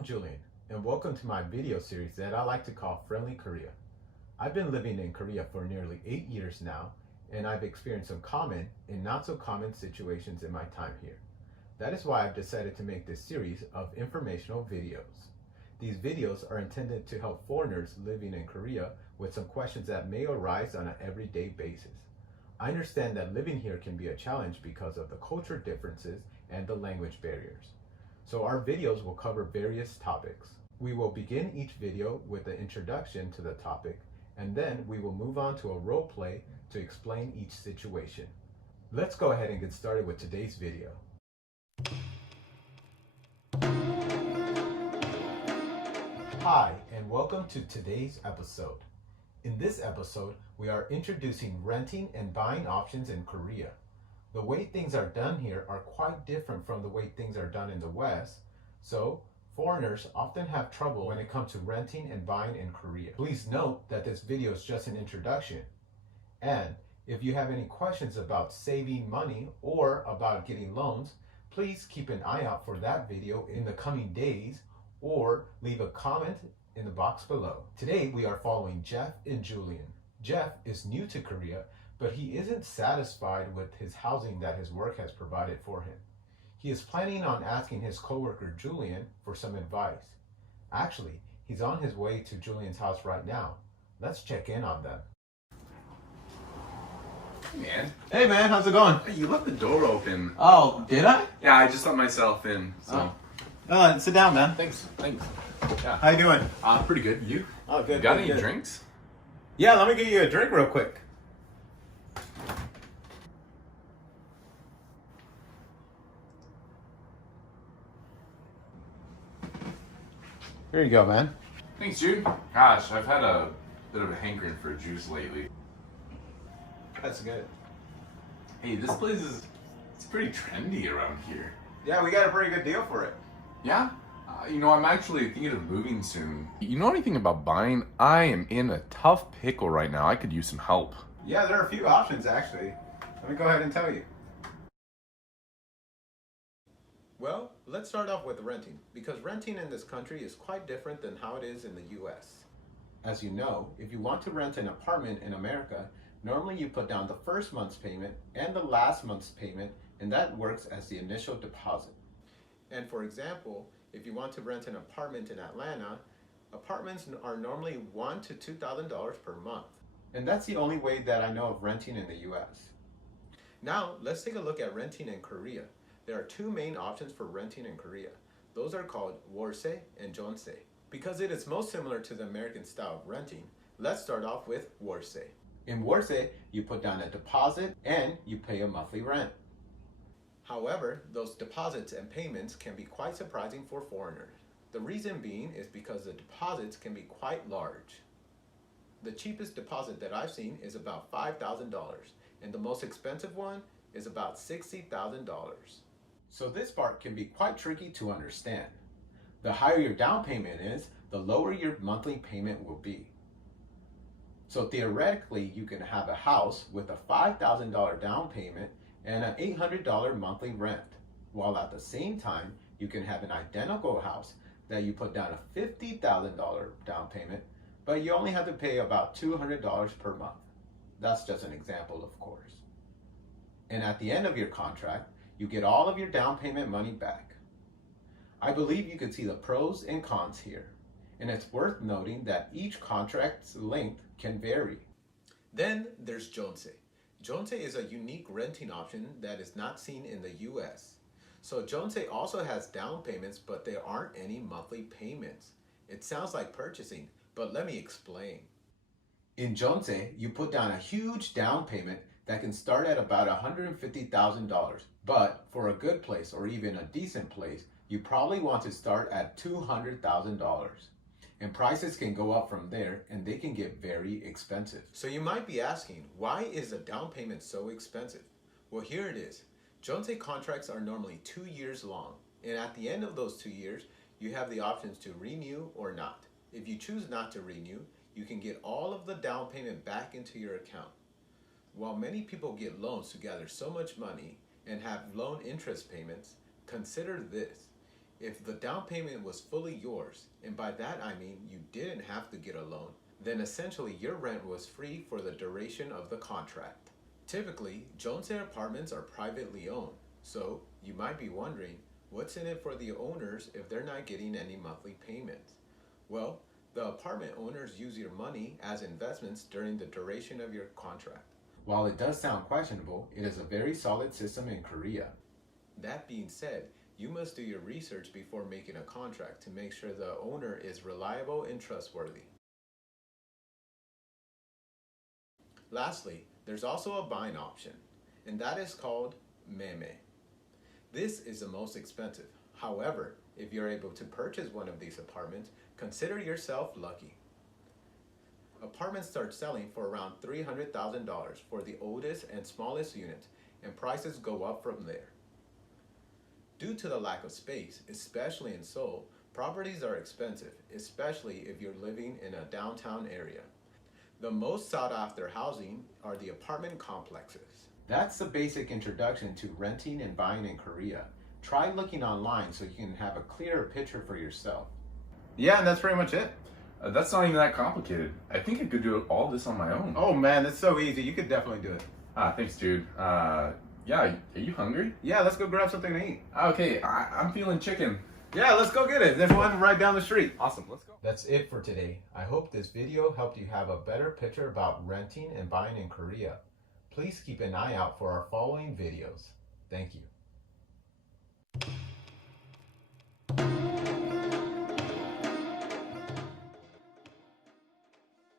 I'm Julian, and welcome to my video series that I like to call Friendly Korea. I've been living in Korea for nearly 8 years now, and I've experienced some common and not so common situations in my time here. That is why I've decided to make this series of informational videos. These videos are intended to help foreigners living in Korea with some questions that may arise on an everyday basis. I understand that living here can be a challenge because of the culture differences and the language barriers. So our videos will cover various topics. We will begin each video with an introduction to the topic, and then we will move on to a role play to explain each situation. Let's go ahead and get started with today's video. Hi, and welcome to today's episode. In this episode, we are introducing renting and buying options in Korea. The way things are done here are quite different from the way things are done in the West, so foreigners often have trouble when it comes to renting and buying in Korea. Please note that this video is just an introduction, and if you have any questions about saving money or about getting loans, please keep an eye out for that video in the coming days or leave a comment in the box below. Today we are following Jeff and Julian. Jeff is new to Korea, but he isn't satisfied with his housing that his work has provided for him. He is planning on asking his coworker Julian for some advice. Actually, he's on his way to Julian's house right now. Let's check in on them. Hey man. Hey man, how's it going? Hey, you left the door open. Oh, did I? Yeah, I just let myself in. So Sit down, man. thanks. Yeah. How you doing? Pretty good. You? Oh, good. You got good, any good. drinks? Yeah, let me get you a drink real quick. Here you go, man. Thanks, Jude. Gosh, I've had a bit of a hankering for juice lately. That's good. Hey, this place it's pretty trendy around here. Yeah, we got a pretty good deal for it. Yeah? I'm actually thinking of moving soon. You know anything about buying? I am in a tough pickle right now. I could use some help. Yeah, there are a few options actually. Let me go ahead and tell you. Well, let's start off with renting, because renting in this country is quite different than how it is in the US. As you know, if you want to rent an apartment in America, normally you put down the first month's payment and the last month's payment, and that works as the initial deposit. And for example, if you want to rent an apartment in Atlanta, apartments are normally $1,000 to $2,000 per month. And that's the only way that I know of renting in the US. Now, let's take a look at renting in Korea. There are two main options for renting in Korea. Those are called 월세 and 전세. Because it is most similar to the American style of renting, let's start off with 월세. In 월세, you put down a deposit and you pay a monthly rent. However, those deposits and payments can be quite surprising for foreigners. The reason being is because the deposits can be quite large. The cheapest deposit that I've seen is about $5,000, and the most expensive one is about $60,000. So this part can be quite tricky to understand. The higher your down payment is, the lower your monthly payment will be. So theoretically, you can have a house with a $5,000 down payment and an $800 monthly rent, while at the same time, you can have an identical house that you put down a $50,000 down payment, but you only have to pay about $200 per month. That's just an example, of course. And at the end of your contract, you get all of your down payment money back. I believe you can see the pros and cons here, and it's worth noting that each contract's length can vary. Then there's 전세. 전세 is a unique renting option that is not seen in the US. So 전세 also has down payments, but there aren't any monthly payments. It sounds like purchasing, but let me explain. In 전세, you put down a huge down payment that can start at about $150,000. But for a good place or even a decent place, you probably want to start at $200,000. And prices can go up from there, and they can get very expensive. So you might be asking, why is a down payment so expensive? Well, here it is. 전세 contracts are normally 2 years long, and at the end of those 2 years, you have the options to renew or not. If you choose not to renew, you can get all of the down payment back into your account. While many people get loans to gather so much money and have loan interest payments, consider this. If the down payment was fully yours, and by that I mean you didn't have to get a loan, then essentially your rent was free for the duration of the contract. Typically, Jones Air apartments are privately owned, so you might be wondering, what's in it for the owners if they're not getting any monthly payments? Well, the apartment owners use your money as investments during the duration of your contract. While it does sound questionable, it is a very solid system in Korea. That being said, you must do your research before making a contract to make sure the owner is reliable and trustworthy. Lastly, there's also a buying option, and that is called meme. This is the most expensive. However, if you're able to purchase one of these apartments, consider yourself lucky. Apartments start selling for around $300,000 for the oldest and smallest units, and prices go up from there. Due to the lack of space, especially in Seoul, properties are expensive, especially if you're living in a downtown area. The most sought after housing are the apartment complexes. That's the basic introduction to renting and buying in Korea. Try looking online so you can have a clearer picture for yourself. Yeah, and that's pretty much it. That's not even that complicated. I think I could do all this on my own. Oh man, that's so easy. You could definitely do it. Thanks, dude. Yeah, are you hungry? Yeah, let's go grab something to eat. Okay, I'm feeling chicken. Yeah, let's go get it. There's one right down the street. Awesome, let's go. That's it for today. I hope this video helped you have a better picture about renting and buying in Korea. Please keep an eye out for our following videos. Thank you.